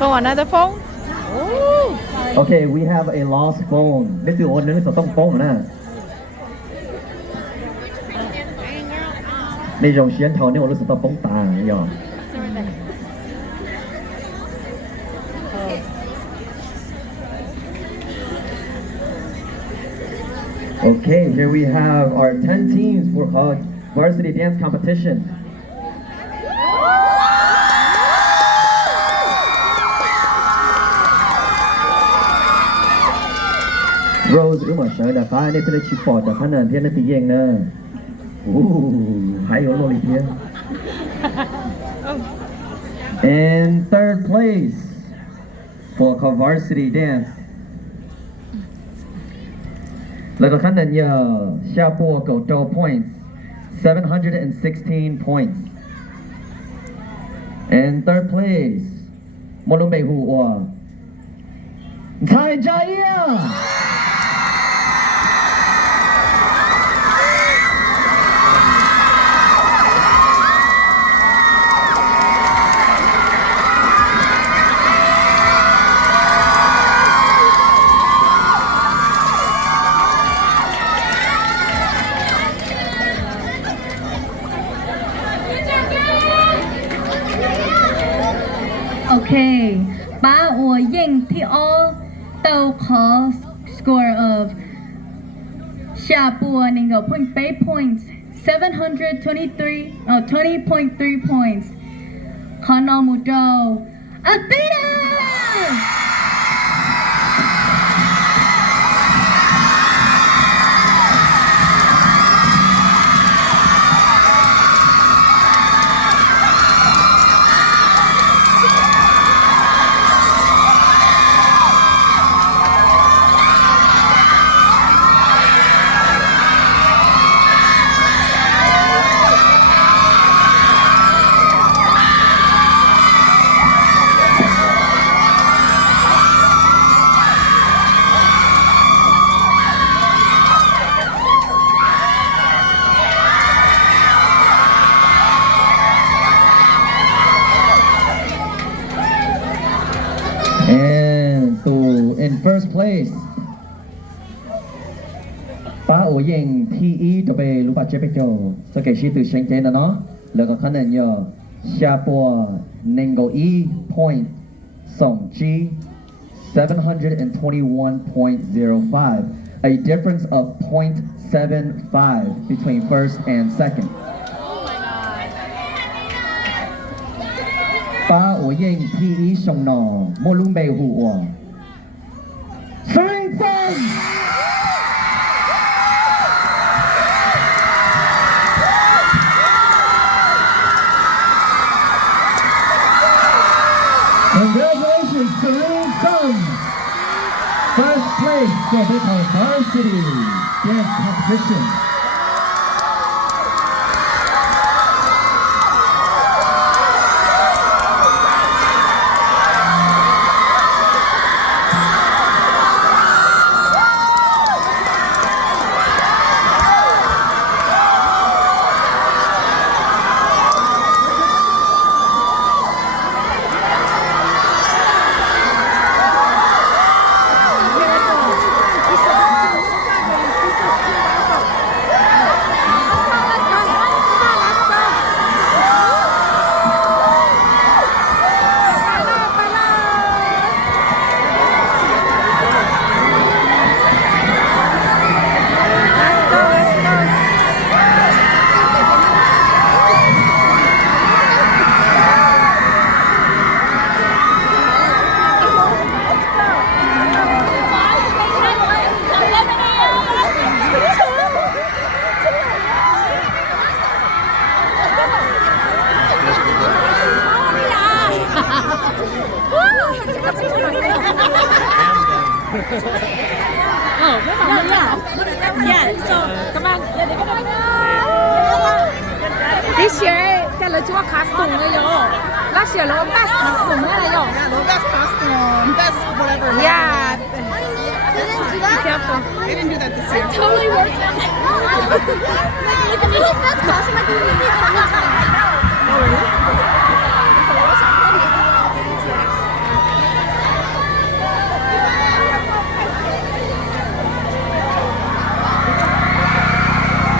Oh, another phone? Okay, we have a lost phone. นี่คือโอนนี่ต้องphoneนะ你用线头呢，我都是到崩大哟。Okay, here we have our 10 teams for varsity dance competition. Rose 我想的话，你这里去报的可能偏的体验呢。还有落里天。In third place for varsity dance. 来到看人有下坡狗豆 points 716 points. In third place 莫伦北湖哇蔡佳呀。Okay, 把我应ที่all 都ขอ score of 下坡能够 point 8 points 723 20.3 points ขอน้องมูโจอัลตินา And so in first place ป้าโอเยงทีอีจะไปรู้ปัจเจไปโจสเกชิตือเชงเจนนะเนาะแล้วก็คะแนนเยอะชาปัวเนงโกอี point 2 G 721.05 a difference of 0.75 between first and second ป้าโอเยงทีอีชงนอโมลุงเบหัวสริงซันCongratulations, Serene Sun! First place for the Varsity Dance Competition. Oh, yeah. So, come on. This year, cái là chúa costume đấy yo. Last year, là best costume đấy yo. Yeah, the best costume, best whatever. Yeah. Be careful. They didn't do that this year. Totally worked on it. Look at me. That's awesome. I can really